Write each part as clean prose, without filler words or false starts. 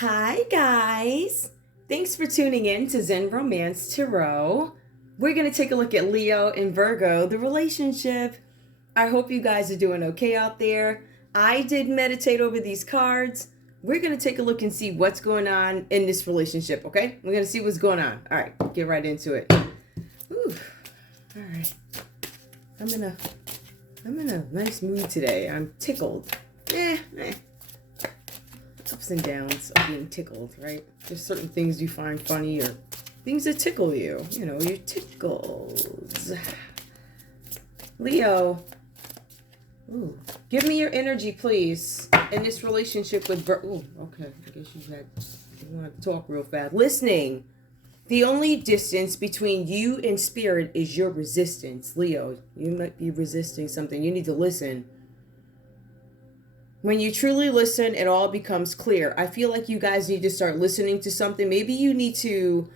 Hi, guys. Thanks for tuning in to Zen Romance Tarot. We're going to take a look at Leo and Virgo, the relationship. I hope you guys are doing okay out there. I did meditate over these cards. We're going to take a look and see what's going on in this relationship, okay? We're going to see what's going on. All right, get right into it. Ooh, all right. I'm in a nice mood today. I'm tickled. Ups and downs of being tickled, right? There's certain things you find funny or things that tickle you. You know, you're tickled. Leo. Ooh. Give me your energy, please, in this relationship with Ooh, okay. I guess you wanted to talk real fast. Listening. The only distance between you and spirit is your resistance. Leo, you might be resisting something. You need to listen. When you truly listen, it all becomes clear. I feel like you guys need to start listening to something. Maybe you need to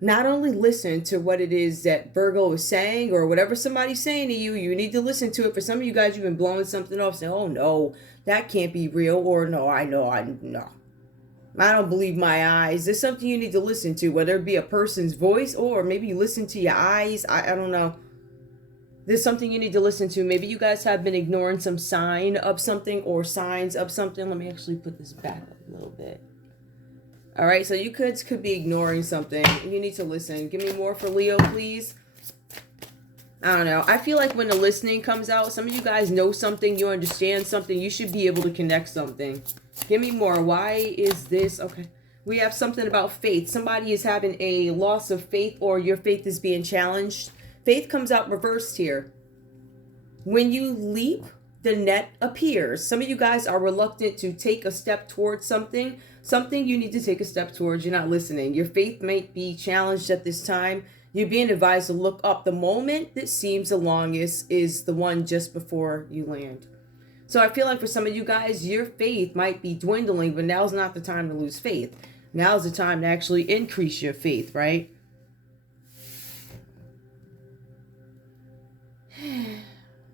not only listen to what it is that Virgo is saying or whatever somebody's saying to you, you need to listen to it. For some of you guys, you've been blowing something off, saying, oh no, that can't be real, or no, I don't believe my eyes. There's something you need to listen to, whether it be a person's voice or maybe you listen to your eyes. I don't know. There's something you need to listen to. Maybe you guys have been ignoring some sign of something or signs of something. Let me actually put this back a little bit. All right, so you could be ignoring something. You need to listen. Give me more for Leo, please. I don't know. I feel like when the listening comes out, some of you guys know something, you understand something, you should be able to connect something. Give me more. Why is this? Okay. We have something about faith. Somebody is having a loss of faith or your faith is being challenged. Faith comes out reversed here. When you leap, the net appears. Some of you guys are reluctant to take a step towards something. Something you need to take a step towards. You're not listening. Your faith might be challenged at this time. You're being advised to look up. The moment that seems the longest is the one just before you land. So I feel like for some of you guys, your faith might be dwindling, but now's not the time to lose faith. Now's the time to actually increase your faith, right?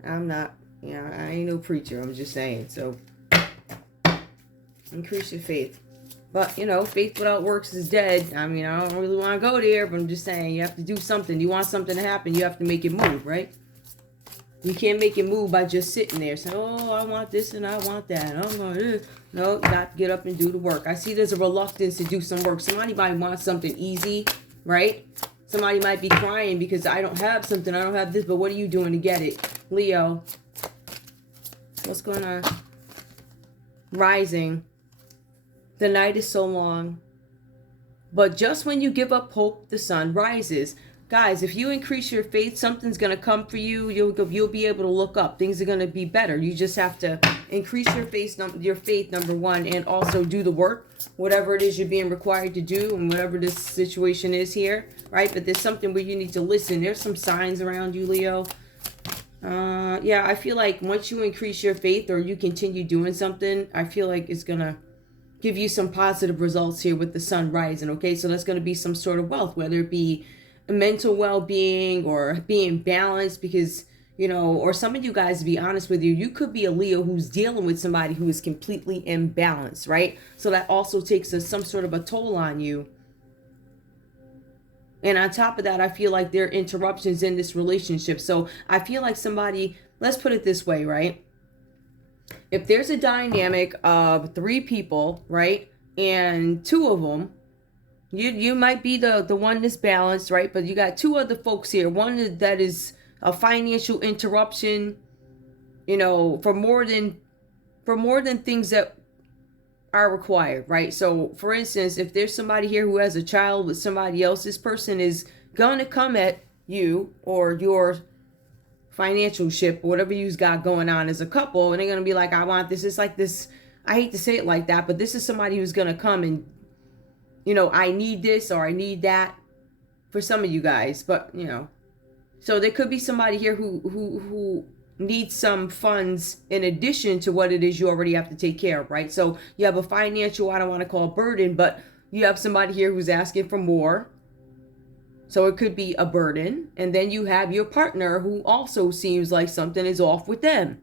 I'm not, I ain't no preacher. I'm just saying. So increase your faith. But, faith without works is dead. I mean, I don't really want to go there, but I'm just saying you have to do something. You want something to happen, you have to make it move, right? You can't make it move by just sitting there saying, oh, I want this and I want that. No, you got to get up and do the work. I see there's a reluctance to do some work. Somebody might want something easy, right? Somebody might be crying because I don't have something, I don't have this, but what are you doing to get it? Leo, what's going on? Rising. The night is so long. But just when you give up hope, the sun rises. Guys, if you increase your faith, something's going to come for you. You'll be able to look up. Things are going to be better. You just have to increase your faith, number one, and also do the work, whatever it is you're being required to do and whatever this situation is here, right? But there's something where you need to listen. There's some signs around you, Leo. Yeah, I feel like once you increase your faith or you continue doing something, I feel like it's going to give you some positive results here with the sun rising, okay? So that's going to be some sort of wealth, whether it be mental well-being or being balanced, because or some of you guys, to be honest with you could be a Leo who's dealing with somebody who is completely imbalanced, right? So that also takes some sort of a toll on you. And on top of that, I feel like there are interruptions in this relationship. So I feel like somebody, let's put it this way, right? If there's a dynamic of 3 people, right, and 2 of them, you might be the one that's balanced, right? But you got 2 other folks here. One that is a financial interruption, for more than things that are required, right? So, for instance, if there's somebody here who has a child with somebody else, this person is gonna come at you or your financial ship, whatever you've got going on as a couple, and they're gonna be like, I want this. It's like this. I hate to say it like that, but this is somebody who's gonna come and I need this or I need that for some of you guys, but so there could be somebody here who needs some funds in addition to what it is you already have to take care of, right? So you have a financial, I don't want to call it burden, but you have somebody here who's asking for more. So it could be a burden. And then you have your partner who also seems like something is off with them.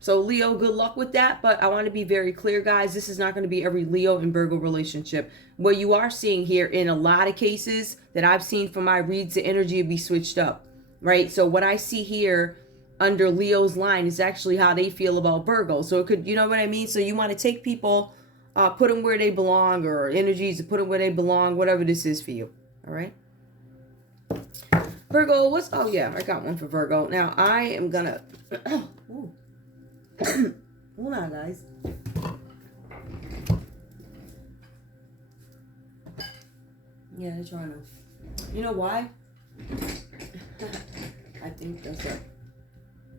So Leo, good luck with that. But I want to be very clear, guys. This is not going to be every Leo and Virgo relationship. What you are seeing here in a lot of cases that I've seen from my reads, the energy will be switched up, right? So what I see here under Leo's line is actually how they feel about Virgo. So it could, you know what I mean? So you want to take people, put them where they belong, or energies to put them where they belong, whatever this is for you. All right. Virgo, oh yeah, I got one for Virgo. Now I am gonna, hold on, guys. Yeah, they're trying to. You know why? I think that's a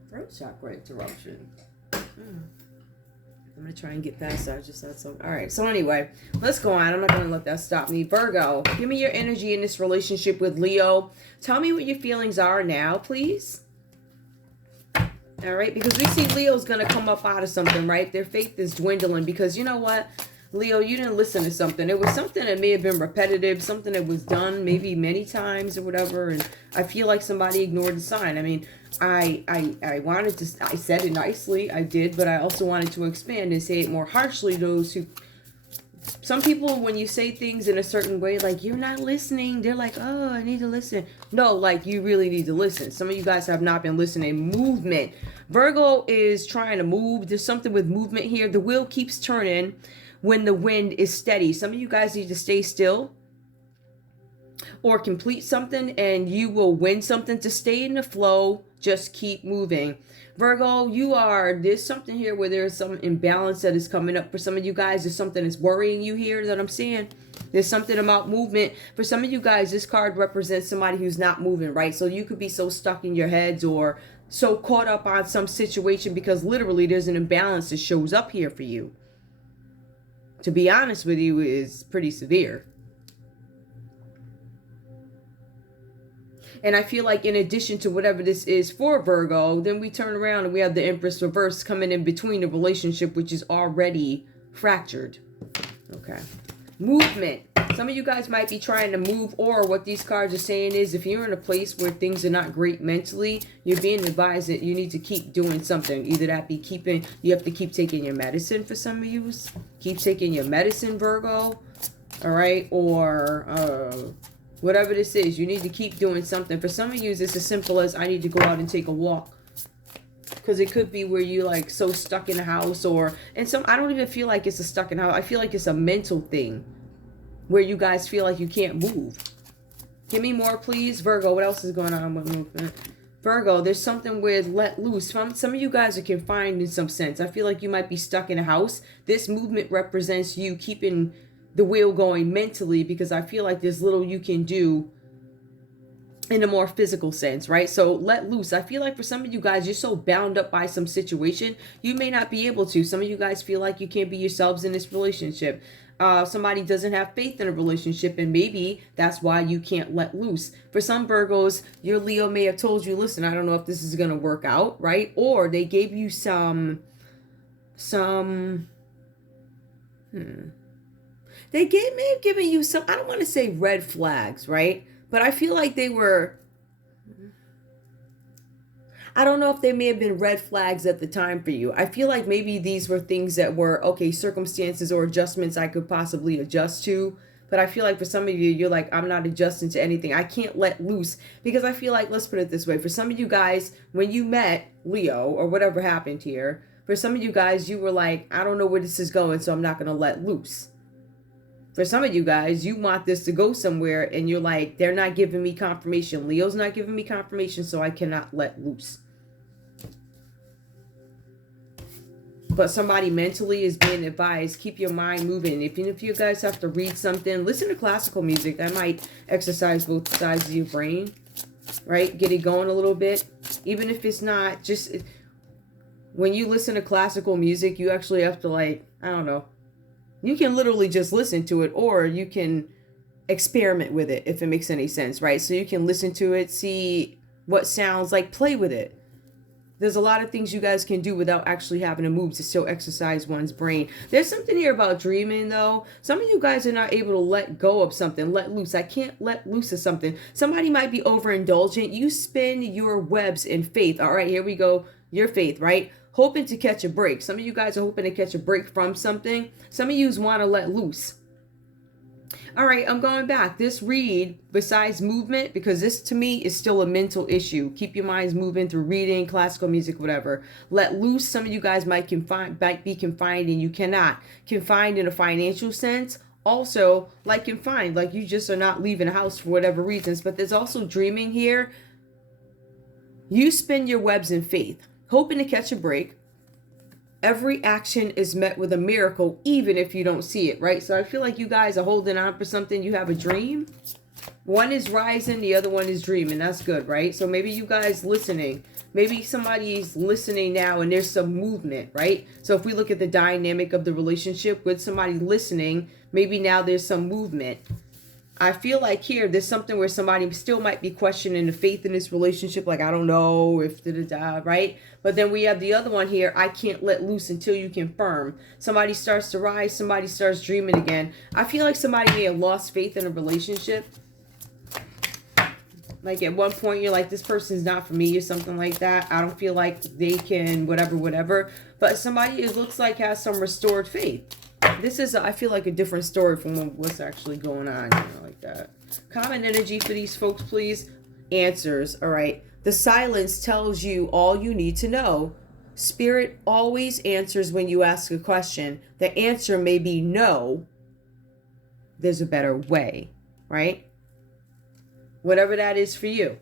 throat chakra interruption. I'm gonna try and get past that. I just said so. All right. So anyway, let's go on. I'm not gonna let that stop me. Virgo, give me your energy in this relationship with Leo. Tell me what your feelings are now, please. All right, because we see Leo's gonna come up out of something, right? Their faith is dwindling because you know what, Leo, you didn't listen to something. It was something that may have been repetitive, something that was done maybe many times or whatever. And I feel like somebody ignored the sign. I mean, I wanted to, I said it nicely, I did, but I also wanted to expand and say it more harshly. Those who, some people, when you say things in a certain way, like you're not listening, they're like, oh, I need to listen. No, like you really need to listen. Some of you guys have not been listening. Movement. Virgo is trying to move. There's something with movement here. The wheel keeps turning when the wind is steady. Some of you guys need to stay still or complete something and you will win something. To stay in the flow, just keep moving. Virgo, there's something here where there's some imbalance that is coming up for some of you guys. There's something that's worrying you here that I'm seeing. There's something about movement. For some of you guys, this card represents somebody who's not moving, right? So you could be so stuck in your heads or so caught up on some situation because literally there's an imbalance that shows up here for you. To be honest with you, is pretty severe. And I feel like in addition to whatever this is for Virgo, then we turn around and we have the Empress reverse coming in between the relationship, which is already fractured. Okay. Movement. Some of you guys might be trying to move, or what these cards are saying is if you're in a place where things are not great mentally, you're being advised that you need to keep doing something. Either that be you have to keep taking your medicine for some of you. Keep taking your medicine, Virgo. All right. Or whatever this is, you need to keep doing something. For some of you, it's as simple as I need to go out and take a walk. Because it could be where you like so stuck in the house I don't even feel like it's a stuck in the house. I feel like it's a mental thing where you guys feel like you can't move. Give me more, please. Virgo, what else is going on with movement? Virgo, there's something with let loose. Some of you guys are confined in some sense. I feel like you might be stuck in a house. This movement represents you keeping the wheel going mentally because I feel like there's little you can do in a more physical sense, right? So let loose. I feel like for some of you guys, you're so bound up by some situation, you may not be able to. Some of you guys feel like you can't be yourselves in this relationship. Somebody doesn't have faith in a relationship and maybe that's why you can't let loose. For some Virgos, your Leo may have told you, listen, I don't know if this is going to work out, right? Or they gave you they may have given you some, I don't want to say red flags, right? But I feel like they were, I don't know if they may have been red flags at the time for you. I feel like maybe these were things that were, okay, circumstances or adjustments I could possibly adjust to. But I feel like for some of you, you're like, I'm not adjusting to anything. I can't let loose. Because I feel like, let's put it this way. For some of you guys, when you met Leo or whatever happened here, for some of you guys, you were like, I don't know where this is going, so I'm not going to let loose. For some of you guys, you want this to go somewhere and you're like, they're not giving me confirmation. Leo's not giving me confirmation, so I cannot let loose. But somebody mentally is being advised, keep your mind moving. Even if you guys have to read something, listen to classical music. That might exercise both sides of your brain, right? Get it going a little bit. Even if it's not just, when you listen to classical music, you actually have to like, I don't know. You can literally just listen to it, or you can experiment with it, if it makes any sense, right? So you can listen to it, see what sounds like, play with it. There's a lot of things you guys can do without actually having to move to still exercise one's brain. There's something here about dreaming, though. Some of you guys are not able to let go of something, let loose. I can't let loose of something. Somebody might be overindulgent. You spin your webs in faith. All right, here we go. Your faith, right? hoping to catch a break. Some of you guys are hoping to catch a break from something. Some of you want to let loose. All right, I'm going back. This read, besides movement, because this to me is still a mental issue. Keep your minds moving through reading, classical music, whatever. Let loose. Some of you guys might be confined, and you cannot. Confined in a financial sense. Also, like confined, like you just are not leaving the house for whatever reasons. But there's also dreaming here. You spin your webs in faith, hoping to catch a break. Every action is met with a miracle, even if you don't see it, right? So I feel like you guys are holding on for something. You have a dream. One is rising, the other one is dreaming. That's good, right? So maybe you guys listening. Maybe somebody's listening now and there's some movement, right? So if we look at the dynamic of the relationship with somebody listening, maybe now there's some movement. I feel like here, there's something where somebody still might be questioning the faith in this relationship. Like, I don't know if right? But then we have the other one here. I can't let loose until you confirm. Somebody starts to rise. Somebody starts dreaming again. I feel like somebody may have lost faith in a relationship. Like at one point, you're like, this person's not for me or something like that. I don't feel like they can whatever. But somebody, it looks like, has some restored faith. This is, I feel like, a different story from what's actually going on, like that. Common energy for these folks, please. Answers, all right. The silence tells you all you need to know. Spirit always answers when you ask a question. The answer may be no. There's a better way, right? Whatever that is for you.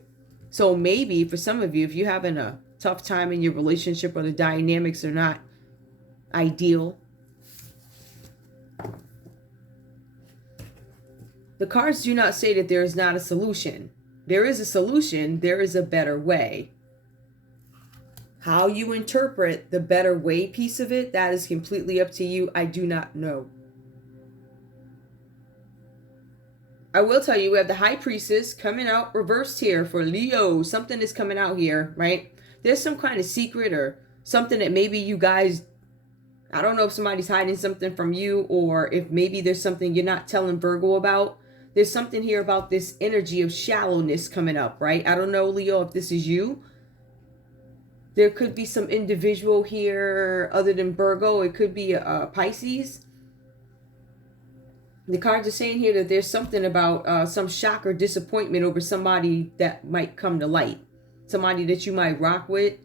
So maybe for some of you, if you're having a tough time in your relationship or the dynamics are not ideal, the cards do not say that there is not a solution. There is a solution. There is a better way. How you interpret the better way piece of it, that is completely up to you. I do not know. I will tell you, we have the High Priestess coming out reversed here for Leo. Something is coming out here, right? There's some kind of secret or something that maybe you guys, I don't know if somebody's hiding something from you, or if maybe there's something you're not telling Virgo about. There's something here about this energy of shallowness coming up, right? I don't know, Leo, if this is you. There could be some individual here other than Virgo. It could be a Pisces. The cards are saying here that there's something about some shock or disappointment over somebody that might come to light. Somebody that you might rock with.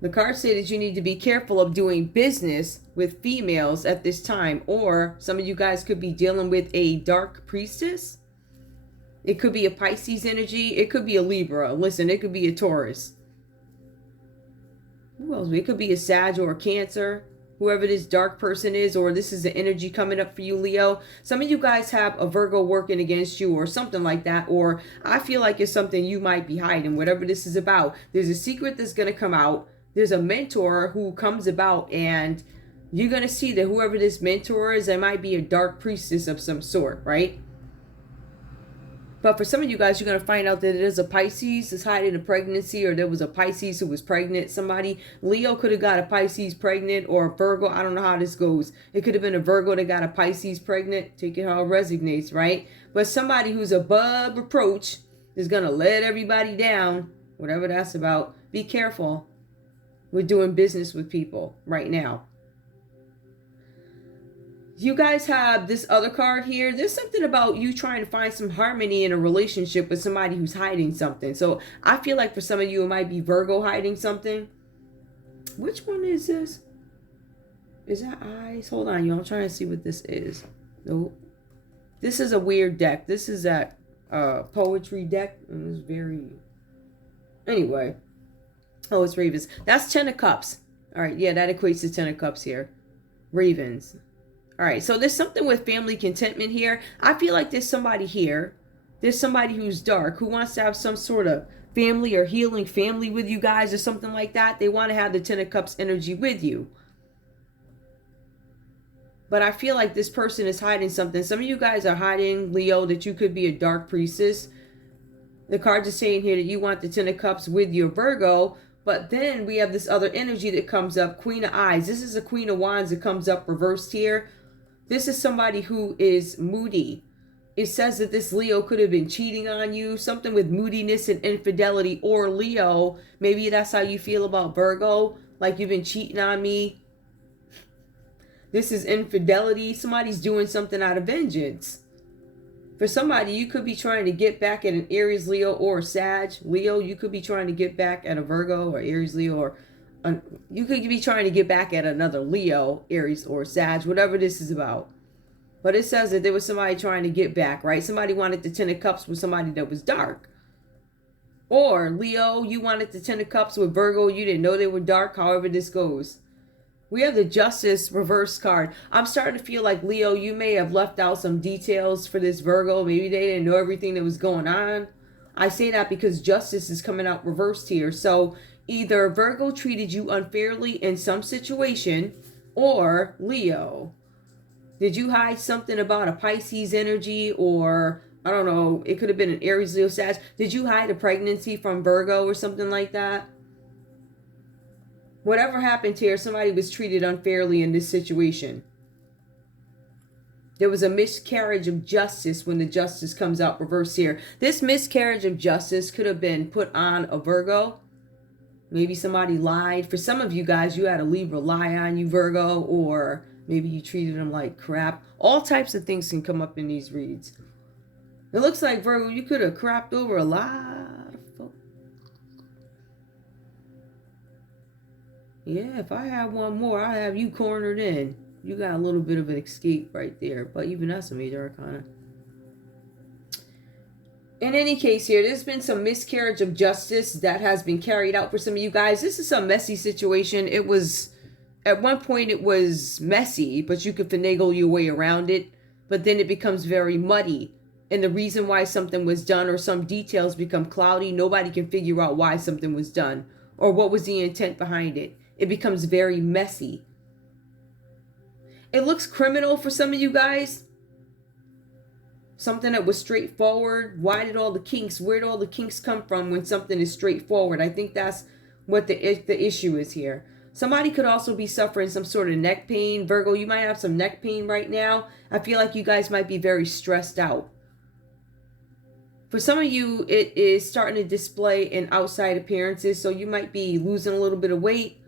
The cards say that you need to be careful of doing business with females at this time. Or some of you guys could be dealing with a dark priestess. It could be a Pisces energy. It could be a Libra. Listen, it could be a Taurus. Who else? It could be a Sag or a Cancer. Whoever this dark person is, or this is the energy coming up for you, Leo. Some of you guys have a Virgo working against you or something like that. Or I feel like it's something you might be hiding, whatever this is about. There's a secret that's going to come out. There's a mentor who comes about, and you're going to see that whoever this mentor is, it might be a dark priestess of some sort, right? But for some of you guys, you're going to find out that it is a Pisces that's hiding a pregnancy, or there was a Pisces who was pregnant. Somebody, Leo could have got a Pisces pregnant, or a Virgo. I don't know how this goes. It could have been a Virgo that got a Pisces pregnant. Take it how it resonates, right? But somebody who's above reproach is going to let everybody down, whatever that's about. Be careful. We're doing business with people right now. You guys have this other card here. There's something about you trying to find some harmony in a relationship with somebody who's hiding something. So I feel like for some of you, it might be Virgo hiding something. Which one is this? Is that eyes? Hold on, y'all. I'm trying to see what this is. Nope. This is a weird deck. This is that poetry deck. And it's very... Anyway. Oh, it's Ravens. That's 10 of Cups. All right. Yeah, that equates to 10 of Cups here. Ravens. All right. So there's something with family contentment here. I feel like there's somebody here. There's somebody who's dark, who wants to have some sort of family or healing family with you guys or something like that. They want to have the 10 of Cups energy with you. But I feel like this person is hiding something. Some of you guys are hiding, Leo, that you could be a dark priestess. The cards are saying here that you want the 10 of Cups with your Virgo. But then we have this other energy that comes up, Queen of Eyes. This is a Queen of Wands that comes up reversed here. This is somebody who is moody. It says that this Leo could have been cheating on you, something with moodiness and infidelity, or Leo, maybe that's how you feel about Virgo, like you've been cheating on me. This is infidelity. Somebody's doing something out of vengeance. For somebody, you could be trying to get back at an Aries, Leo, or a Sag. Leo, you could be trying to get back at a Virgo or Aries, Leo, or you could be trying to get back at another Leo, Aries, or Sag, whatever this is about. But it says that there was somebody trying to get back, right? Somebody wanted the Ten of Cups with somebody that was dark. Or, Leo, you wanted the Ten of Cups with Virgo. You didn't know they were dark, however this goes. We have the Justice reverse card. I'm starting to feel like, Leo, you may have left out some details for this Virgo. Maybe they didn't know everything that was going on. I say that because Justice is coming out reversed here. So either Virgo treated you unfairly in some situation, or Leo, did you hide something about a Pisces energy, or I don't know, it could have been an Aries, Leo, Sag. Did you hide a pregnancy from Virgo or something like that? Whatever happened here, somebody was treated unfairly in this situation. There was a miscarriage of justice when the Justice comes out reverse here. This miscarriage of justice could have been put on a Virgo. Maybe somebody lied. For some of you guys, you had a Libra lie on you, Virgo, or maybe you treated them like crap. All types of things can come up in these reads. It looks like, Virgo, you could have crapped over a lot of folks. Yeah, if I have one more, I'll have you cornered in. You got a little bit of an escape right there. But even that's a major arcana. In any case here, there's been some miscarriage of justice that has been carried out for some of you guys. This is a messy situation. It was, at one point it was messy, but you could finagle your way around it. But then it becomes very muddy. And the reason why something was done, or some details become cloudy, nobody can figure out why something was done or what was the intent behind it. It becomes very messy. It looks criminal for some of you guys. Something that was straightforward. Where did all the kinks come from when something is straightforward? I think that's what the issue is here. Somebody could also be suffering some sort of neck pain. Virgo, you might have some neck pain right now. I feel like you guys might be very stressed out. For some of you, it is starting to display in outside appearances. So you might be losing a little bit of weight.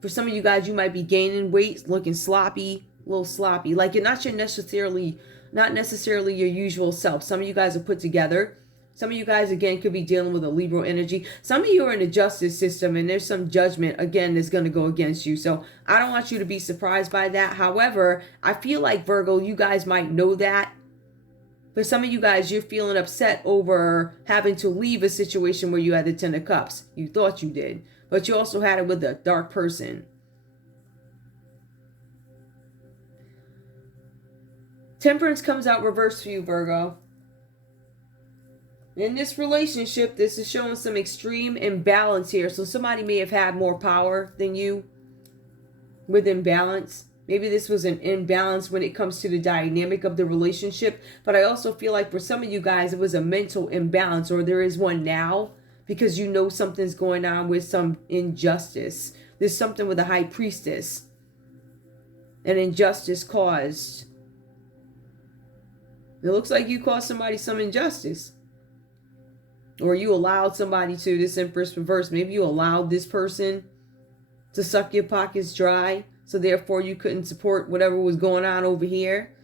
For some of you guys, you might be gaining weight, looking sloppy, a little sloppy. Like you're not necessarily your usual self. Some of you guys are put together. Some of you guys, again, could be dealing with a Libra energy. Some of you are in the justice system and there's some judgment, again, that's going to go against you. So I don't want you to be surprised by that. However, I feel like, Virgo, you guys might know that. For some of you guys, you're feeling upset over having to leave a situation where you had the Ten of Cups. You thought you did. But you also had it with a dark person. Temperance comes out reversed for you, Virgo. In this relationship, this is showing some extreme imbalance here. So somebody may have had more power than you with imbalance. Maybe this was an imbalance when it comes to the dynamic of the relationship. But I also feel like for some of you guys, it was a mental imbalance, or there is one now. Because you know something's going on with some injustice. There's something with a high priestess. An injustice caused. It looks like you caused somebody some injustice. Or you allowed somebody to, this Empress reverse, maybe you allowed this person to suck your pockets dry. So therefore you couldn't support whatever was going on over here.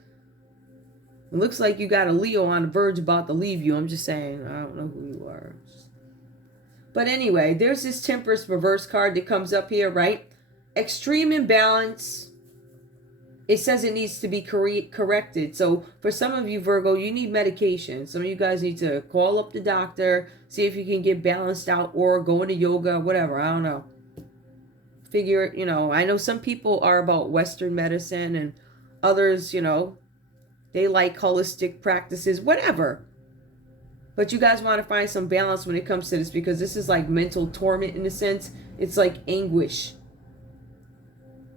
It looks like you got a Leo on the verge about to leave you. I'm just saying, I don't know who you are. But anyway, there's this Temperance reverse card that comes up here, right? Extreme imbalance. It says it needs to be corrected. So for some of you, Virgo, you need medication. Some of you guys need to call up the doctor, see if you can get balanced out, or go into yoga, whatever. I don't know. Figure, I know some people are about Western medicine and others, they like holistic practices, whatever. But you guys want to find some balance when it comes to this, because this is like mental torment in a sense. It's like anguish.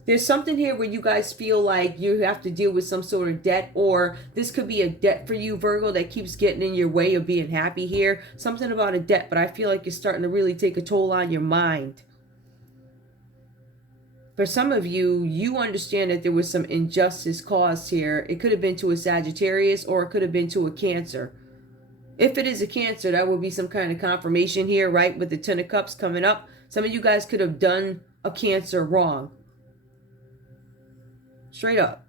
There's something here where you guys feel like you have to deal with some sort of debt, or this could be a debt for you, Virgo, that keeps getting in your way of being happy here. Something about a debt, but I feel like it's starting to really take a toll on your mind. For some of you, you understand that there was some injustice caused here. It could have been to a Sagittarius, or it could have been to a Cancer. If it is a Cancer, that would be some kind of confirmation here, right? With the Ten of Cups coming up. Some of you guys could have done a Cancer wrong. Straight up.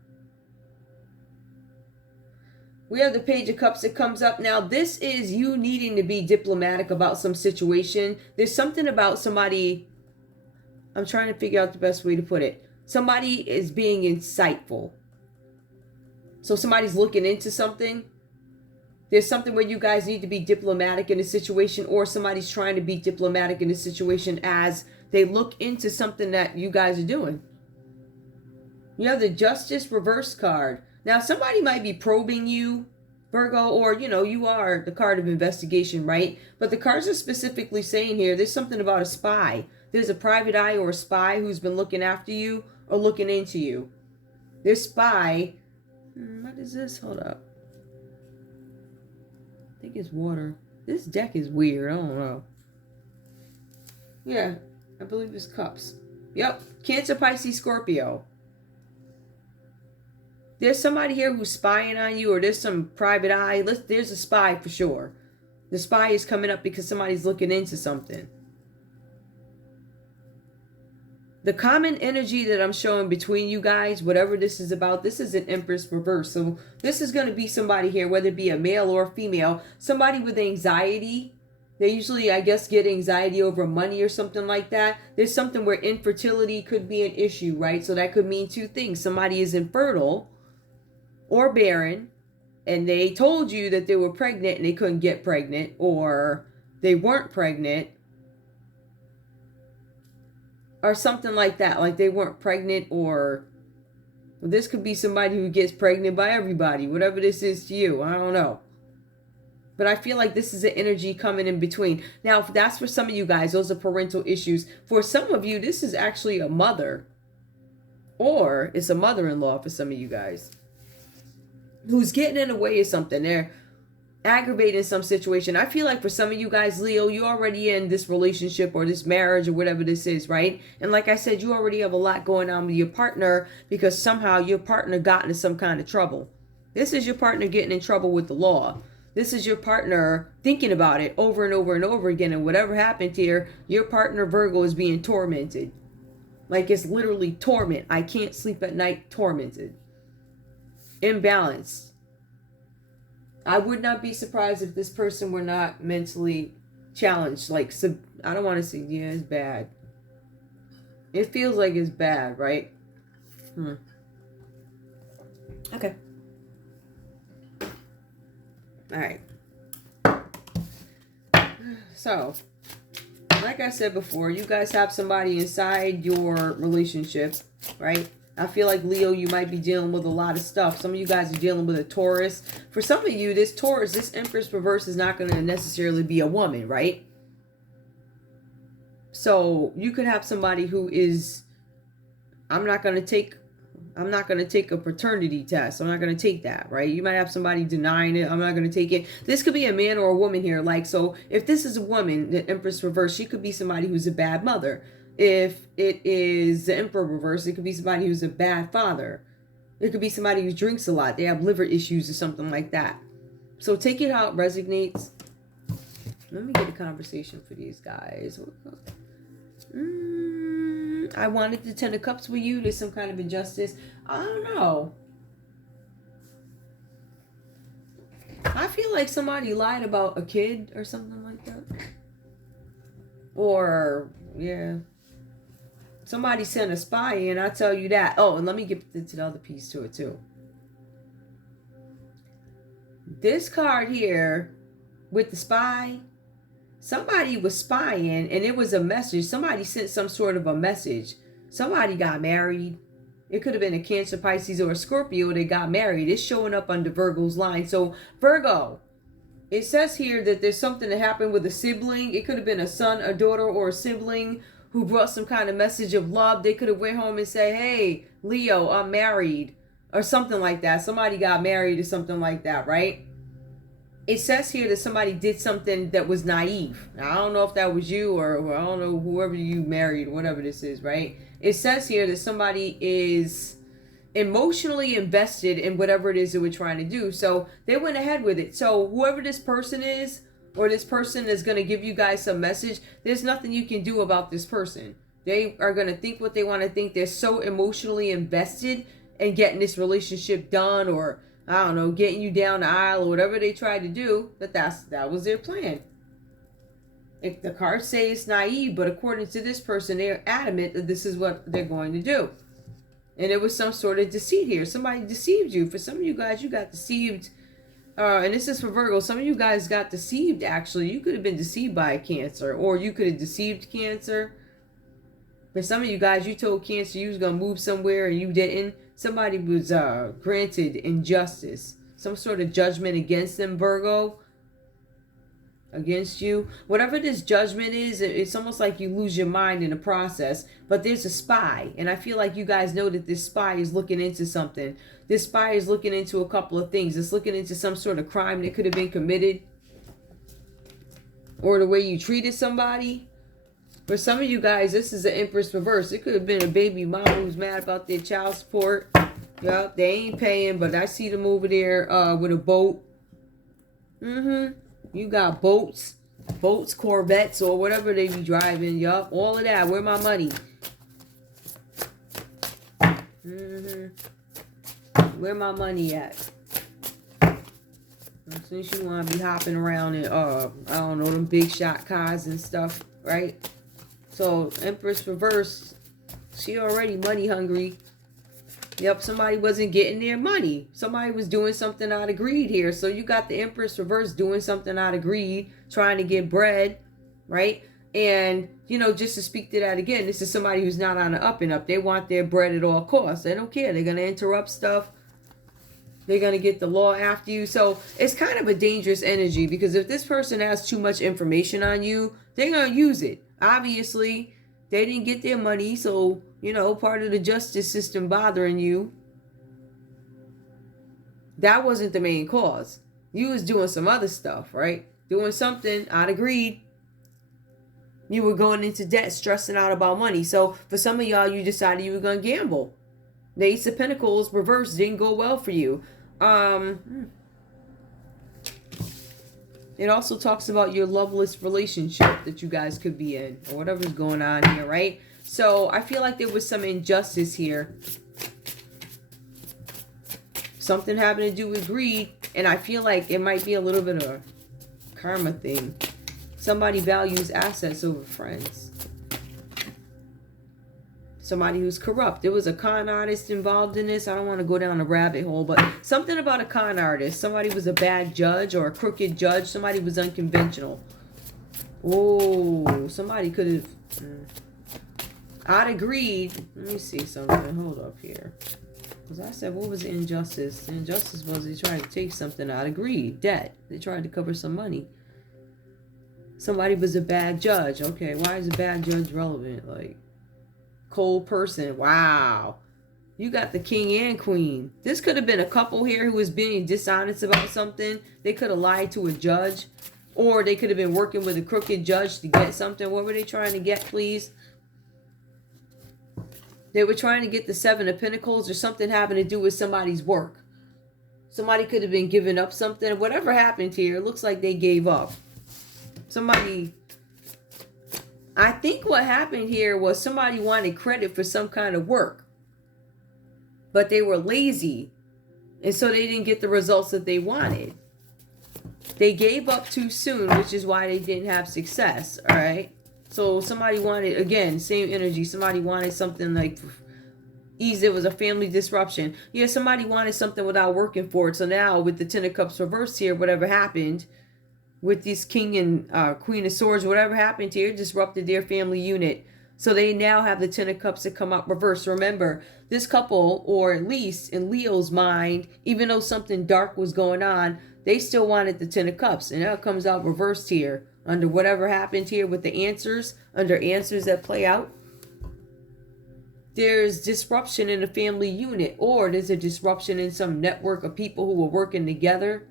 We have the Page of Cups that comes up. Now, this is you needing to be diplomatic about some situation. There's something about somebody, I'm trying to figure out the best way to put it. Somebody is being insightful. So somebody's looking into something. There's something where you guys need to be diplomatic in a situation, or somebody's trying to be diplomatic in a situation as they look into something that you guys are doing. You have the Justice reverse card. Now, somebody might be probing you, Virgo, or, you know, you are the card of investigation, right? But the cards are specifically saying here, there's something about a spy. There's a private eye or a spy who's been looking after you or looking into you. This spy, what is this? Hold up. I think it's water. This deck is weird. I don't know. Yeah, I believe it's cups. Yep, Cancer, Pisces, Scorpio. There's somebody here who's spying on you, or there's some private eye. There's a spy for sure. The spy is coming up because somebody's looking into something. The common energy that I'm showing between you guys, whatever this is about, this is an Empress reverse. So this is going to be somebody here, whether it be a male or a female, somebody with anxiety. They usually, I guess, get anxiety over money or something like that. There's something where infertility could be an issue, right? So that could mean two things. Somebody is infertile or barren, and they told you that they were pregnant and they couldn't get pregnant, or they weren't pregnant, or something like that. Like they weren't pregnant, or this could be somebody who gets pregnant by everybody, whatever this is to you. I don't know. But I feel like this is an energy coming in between. Now, if that's for some of you guys, those are parental issues. For some of you, this is actually a mother, or it's a mother-in-law for some of you guys, who's getting in the way of something. They're aggravating some situation. I feel like for some of you guys, Leo, you're already in this relationship or this marriage or whatever this is, right? And like I said, you already have a lot going on with your partner because somehow your partner got into some kind of trouble. This is your partner getting in trouble with the law. This is your partner thinking about it over and over and over again. And whatever happened here, your partner, Virgo, is being tormented. Like it's literally torment. I can't sleep at night, tormented. Imbalanced. I would not be surprised if this person were not mentally challenged. Like, I don't want to say, yeah, it's bad. It feels like it's bad, right? Okay. All right. So, like I said before, you guys have somebody inside your relationship, right? I feel like, Leo, you might be dealing with a lot of stuff. Some of you guys are dealing with a Taurus. For some of you, this Taurus, this Empress reverse is not going to necessarily be a woman, right? So you could have somebody who is, I'm not going to take a paternity test. I'm not going to take that, right? You might have somebody denying it. I'm not going to take it. This could be a man or a woman here. Like, so if this is a woman, the Empress reverse, she could be somebody who's a bad mother. If it is the Emperor reverse, it could be somebody who's a bad father. It could be somebody who drinks a lot. They have liver issues or something like that. So take it how it resonates. Let me get a conversation for these guys. I wanted the Ten of Cups with you. There's some kind of injustice. I don't know. I feel like somebody lied about a kid or something like that. Or, yeah. Somebody sent a spy in, I tell you that. Oh, and let me get to the other piece to it too. This card here with the spy, somebody was spying and it was a message. Somebody sent some sort of a message. Somebody got married. It could have been a Cancer, Pisces, or a Scorpio that got married. It's showing up under Virgo's line. So Virgo, it says here that there's something that happened with a sibling. It could have been a son, a daughter, or a sibling who brought some kind of message of love. They could have went home and say, hey, Leo, I'm married, or something like that. Somebody got married or something like that, right? It says here that somebody did something that was naive. Now, I don't know if that was you or I don't know, whoever you married, whatever this is, right? it says here that somebody is emotionally invested in whatever it is that we're trying to do. So they went ahead with it. So whoever this person is, or this person is going to give you guys some message, there's nothing you can do about this person. They are going to think what they want to think. They're so emotionally invested in getting this relationship done, or I don't know, getting you down the aisle, or whatever they tried to do, that was their plan. If the cards say it's naive, but according to this person, they're adamant that this is what they're going to do. And it was some sort of deceit here. Somebody deceived you. For some of you guys, you got deceived. And this is for Virgo. Some of you guys got deceived, actually. You could have been deceived by a Cancer. Or you could have deceived Cancer. For some of you guys, you told Cancer you was going to move somewhere and you didn't. Somebody was granted injustice. Some sort of judgment against them, Virgo. Against you. Whatever this judgment is, it's almost like you lose your mind in the process. But there's a spy. And I feel like you guys know that this spy is looking into something. This spy is looking into a couple of things. It's looking into some sort of crime that could have been committed. Or the way you treated somebody. For some of you guys, this is an Empress reverse. It could have been a baby mama who's mad about their child support. Yep, they ain't paying. But I see them over there with a boat. You got boats, Corvettes, or whatever they be driving. Yup, all of that. Where my money? Where my money at? Since you want to be hopping around in, I don't know, them big shot cars and stuff, right? So, Empress reverse, she already money hungry. Yep, somebody wasn't getting their money. Somebody was doing something out of greed here. So you got the Empress reverse doing something out of greed, trying to get bread, right? And, you know, just to speak to that again, this is somebody who's not on the up and up. They want their bread at all costs. They don't care. They're going to interrupt stuff. They're going to get the law after you. So it's kind of a dangerous energy, because if this person has too much information on you, they're going to use it. Obviously, they didn't get their money, so, you know, part of the justice system bothering you. That wasn't the main cause. You was doing some other stuff, right? Doing something out of greed. You were going into debt, stressing out about money. So for some of y'all, you decided you were going to gamble. The Ace of Pentacles reversed didn't go well for you. It also talks about your loveless relationship that you guys could be in, or whatever's going on here, right? So I feel like there was some injustice here. Something having to do with greed. And I feel like it might be a little bit of a karma thing. Somebody values assets over friends. Somebody who's corrupt. There was a con artist involved in this. I don't want to go down a rabbit hole, but something about a con artist. Somebody was a bad judge or a crooked judge. Somebody was unconventional. Oh, somebody could have... out of greed. Let me see something. Hold up here. Because I said, what was the injustice? The injustice was they tried to take something out of greed. Debt. They tried to cover some money. Somebody was a bad judge. Okay, why is a bad judge relevant? Like, cold person. Wow. You got the king and queen. This could have been a couple here who was being dishonest about something. They could have lied to a judge. Or they could have been working with a crooked judge to get something. What were they trying to get, please? They were trying to get the Seven of Pentacles, or something having to do with somebody's work. Somebody could have been giving up something. Whatever happened here, it looks like they gave up. Somebody... I think what happened here was somebody wanted credit for some kind of work. But they were lazy. And so they didn't get the results that they wanted. They gave up too soon, which is why they didn't have success. All right. So somebody wanted, again, same energy. Somebody wanted something like ease. It was a family disruption. Yeah, somebody wanted something without working for it. So now with the Ten of Cups reversed here, whatever happened with this King and Queen of Swords, whatever happened here disrupted their family unit. So they now have the Ten of Cups that come up reversed. Remember, this couple, or at least in Leo's mind, even though something dark was going on, they still wanted the Ten of Cups. And now it comes out reversed here. Under whatever happened here with the answers, under answers that play out, there's disruption in the family unit, or there's a disruption in some network of people who are working together.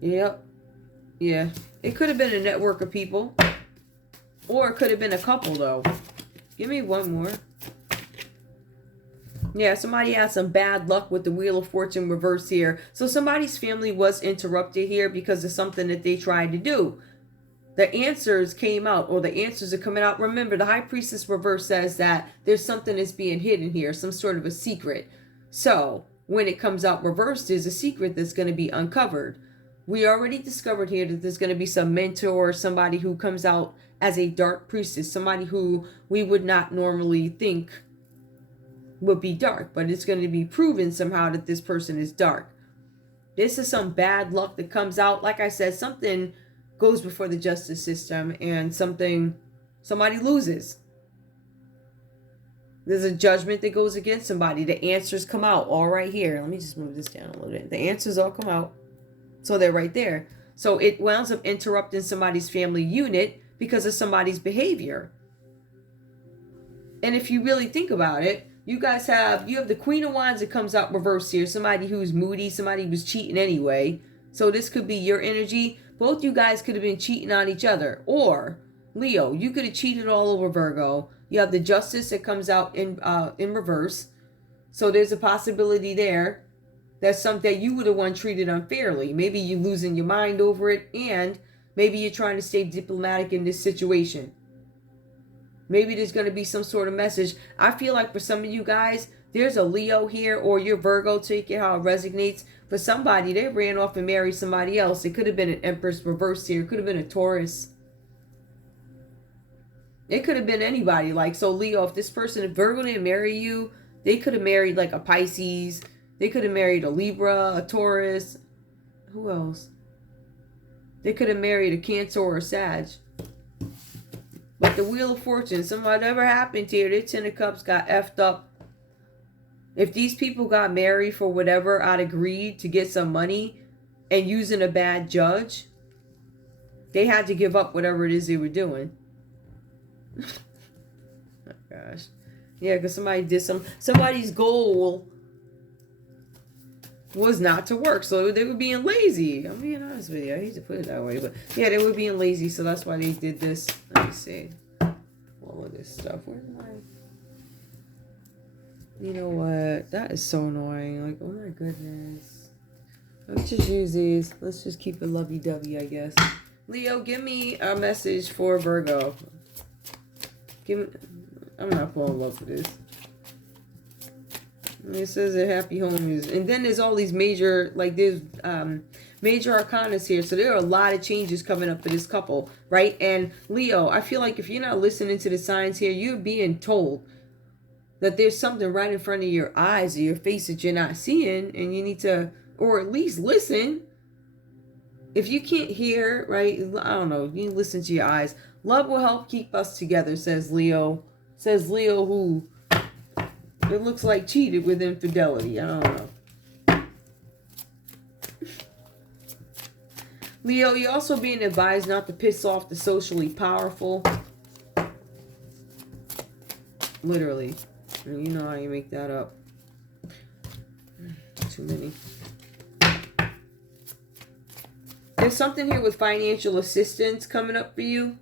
Yep. Yeah. It could have been a network of people. Or it could have been a couple, though. Give me one more. Yeah, somebody had some bad luck with the Wheel of Fortune reverse here. So somebody's family was interrupted here because of something that they tried to do. The answers came out, or the answers are coming out. Remember, the High Priestess reverse says that there's something that's being hidden here, some sort of a secret. So when it comes out reversed, there's a secret that's going to be uncovered. We already discovered here that there's going to be some mentor, somebody who comes out as a dark priestess, somebody who we would not normally think would be dark, but it's going to be proven somehow that this person is dark. This is some bad luck that comes out. Like I said, something goes before the justice system and somebody loses. There's a judgment that goes against somebody. The answers come out all right here. Let me just move this down a little bit. The answers all come out. So they're right there. So it winds up interrupting somebody's family unit because of somebody's behavior. And if you really think about it, you have the Queen of Wands that comes out reverse here. Somebody who's moody, somebody who's cheating anyway. So this could be your energy. Both you guys could have been cheating on each other. Or, Leo, you could have cheated all over Virgo. You have the Justice that comes out in reverse. So there's a possibility there that you were the one treated unfairly. Maybe you're losing your mind over it, and maybe you're trying to stay diplomatic in this situation. Maybe there's going to be some sort of message. I feel like for some of you guys, there's a Leo here, or you're Virgo, take it how it resonates. For somebody, they ran off and married somebody else. It could have been an Empress reverse here. It could have been a Taurus. It could have been anybody. Like, so Leo, if Virgo didn't marry you, they could have married like a Pisces. They could have married a Libra, a Taurus. Who else? They could have married a Cancer or a Sag. But the Wheel of Fortune, whatever happened here, their 10 of Cups got effed up. If these people got married for whatever out of greed to get some money and using a bad judge, they had to give up whatever it is they were doing. Oh gosh. Yeah, because somebody's goal was not to work, so they were being lazy. I'm being honest with you. I hate to put it that way, but yeah, they were being lazy, so that's why they did this. Let me see. All of this stuff. Where's my... You know what? That is so annoying. Like, oh my goodness. Let's just use these. Let's just keep it lovey-dovey, I guess. Leo, give me a message for Virgo. I'm not falling in love with this. It says a happy home is, and then there's all these major, like there's major arcanas here. So there are a lot of changes coming up for this couple, right? And Leo, I feel like if you're not listening to the signs here, you're being told that there's something right in front of your eyes or your face that you're not seeing, and you need to, or at least listen. If you can't hear, right? I don't know. You can listen to your eyes. Love will help keep us together, says Leo. Says Leo, who it looks like cheated with infidelity. I don't know. Leo, you're also being advised not to piss off the socially powerful. Literally. You know how you make that up. Too many. There's something here with financial assistance coming up for you.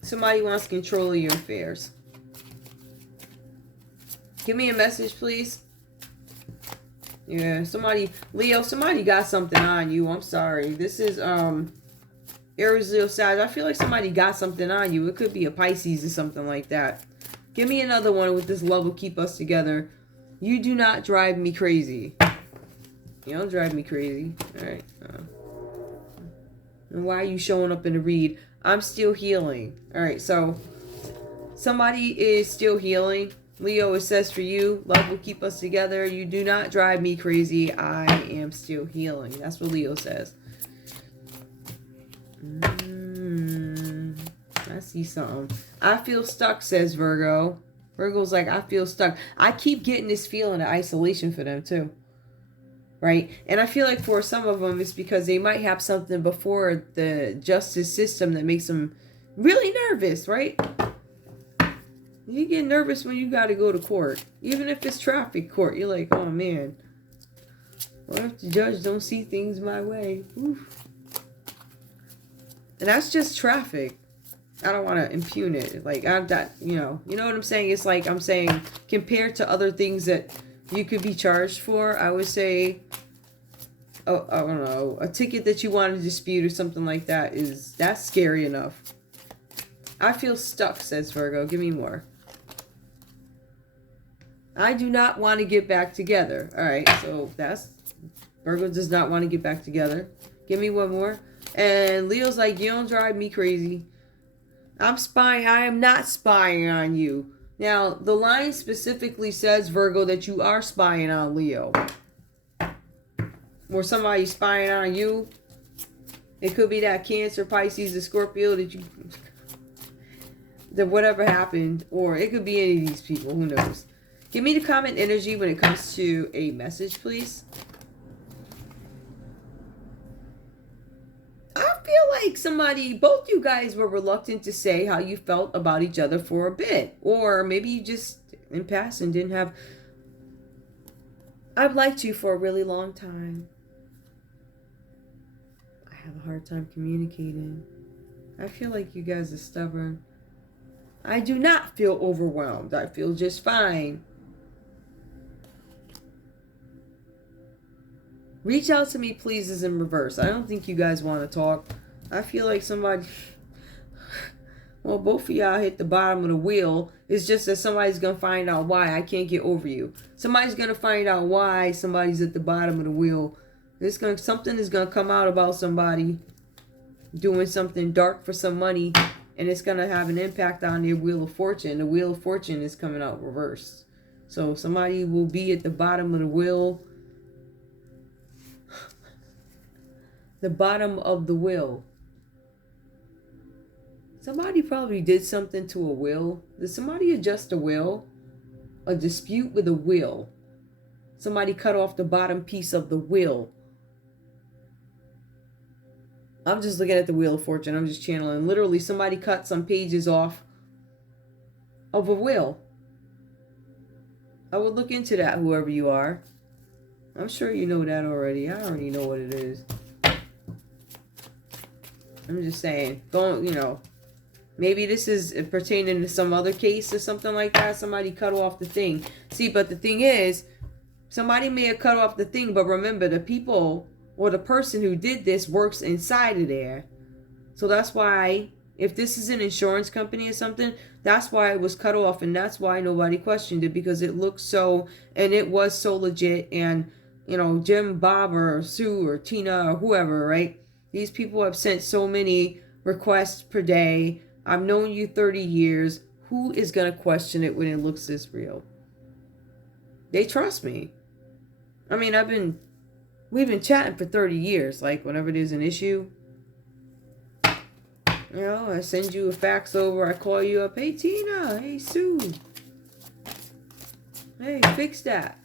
Somebody wants control of your affairs. Give me a message, please. Yeah, Leo, somebody got something on you. I'm sorry. This is, Aries, Leo, Sag. I feel like somebody got something on you. It could be a Pisces or something like that. Give me another one with this love will keep us together. You do not drive me crazy. You don't drive me crazy. All right. And why are you showing up in the read? I'm still healing. All right, so somebody is still healing. Leo, it says for you, love will keep us together. You do not drive me crazy. I am still healing. That's what Leo says. I see something. I feel stuck, says Virgo. Virgo's like, I feel stuck. I keep getting this feeling of isolation for them too. Right? And I feel like for some of them, it's because they might have something before the justice system that makes them really nervous, right? You get nervous when you got to go to court. Even if it's traffic court, you're like, oh man, what if the judge don't see things my way? Oof. And that's just traffic. I don't want to impugn it. Like, I'm that, you know what I'm saying? It's like I'm saying, compared to other things that you could be charged for, I would say, oh, I don't know, a ticket that you want to dispute or something like that that's scary enough. I feel stuck, says Virgo. Give me more. I do not want to get back together. All right, so that's Virgo does not want to get back together. Give me one more. And Leo's like, you don't drive me crazy. I'm spying. I am not spying on you. Now, the line specifically says, Virgo, that you are spying on Leo. Or somebody spying on you. It could be that Cancer, Pisces, or Scorpio that whatever happened. Or it could be any of these people. Who knows? Give me the comment energy when it comes to a message, please. I feel like both you guys were reluctant to say how you felt about each other for a bit. Or maybe you just, in passing, didn't have... I've liked you for a really long time. I have a hard time communicating. I feel like you guys are stubborn. I do not feel overwhelmed. I feel just fine. Reach out to me, please, is in reverse. I don't think you guys want to talk. I feel like somebody... Well, both of y'all hit the bottom of the wheel. It's just that somebody's going to find out why I can't get over you. Somebody's going to find out why somebody's at the bottom of the wheel. Something is going to come out about somebody doing something dark for some money. And it's going to have an impact on their Wheel of Fortune. The Wheel of Fortune is coming out reversed. So somebody will be at the bottom of the wheel. The bottom of the will. Somebody probably did something to a will. Did somebody adjust a will? A dispute with a will. Somebody cut off the bottom piece of the will. I'm just looking at the Wheel of Fortune. I'm just channeling. Literally, somebody cut some pages off of a will. I would look into that, whoever you are. I'm sure you know that already. I already know what it is. I'm just saying, maybe this is pertaining to some other case or something like that. Somebody cut off the thing. See, but the thing is, somebody may have cut off the thing, but remember, the people or the person who did this works inside of there. So that's why, if this is an insurance company or something, that's why it was cut off, and that's why nobody questioned it, because it looked so, and it was so legit, and, Jim, Bob, or Sue, or Tina, or whoever, right? These people have sent so many requests per day. I've known you 30 years. Who is going to question it when it looks this real? They trust me. I mean, we've been chatting for 30 years. Like, whenever there's an issue, I send you a fax over. I call you up. Hey, Tina. Hey, Sue. Hey, fix that.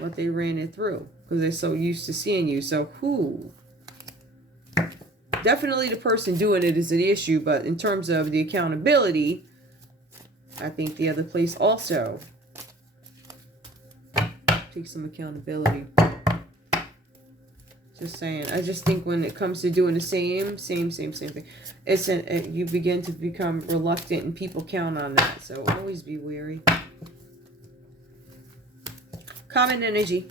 But they ran it through because they're so used to seeing you. So who? Definitely the person doing it is an issue, but in terms of the accountability, I think the other place also takes some accountability. Just saying. I just think when it comes to doing the same thing, you begin to become reluctant, and people count on that. So always be wary. Common energy.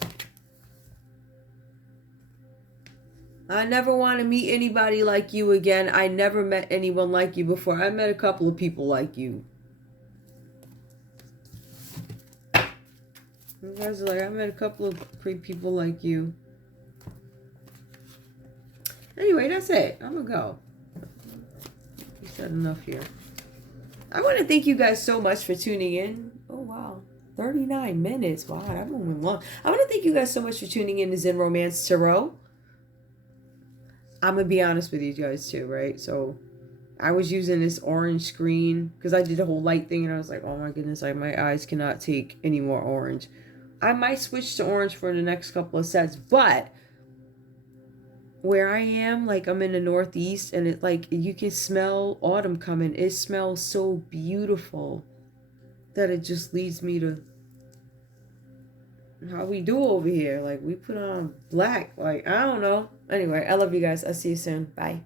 I never want to meet anybody like you again. I never met anyone like you before. I met a couple of people like you. You guys are like, I met a couple of people like you. Anyway, that's it. I'm going to go. You said enough here. I want to thank you guys so much for tuning in. Oh, wow. 39 minutes. Wow, that one went long. I want to thank you guys so much for tuning in to Zen Romance Tarot. I'm going to be honest with you guys too, right? So I was using this orange screen because I did a whole light thing, and I was like, oh my goodness, my eyes cannot take any more orange. I might switch to orange for the next couple of sets, but where I am, like, I'm in the Northeast, and it, like, you can smell autumn coming. It smells so beautiful that it just leads me to how we do over here. Like, we put on black. Like, I don't know. Anyway, I love you guys. I'll see you soon. Bye.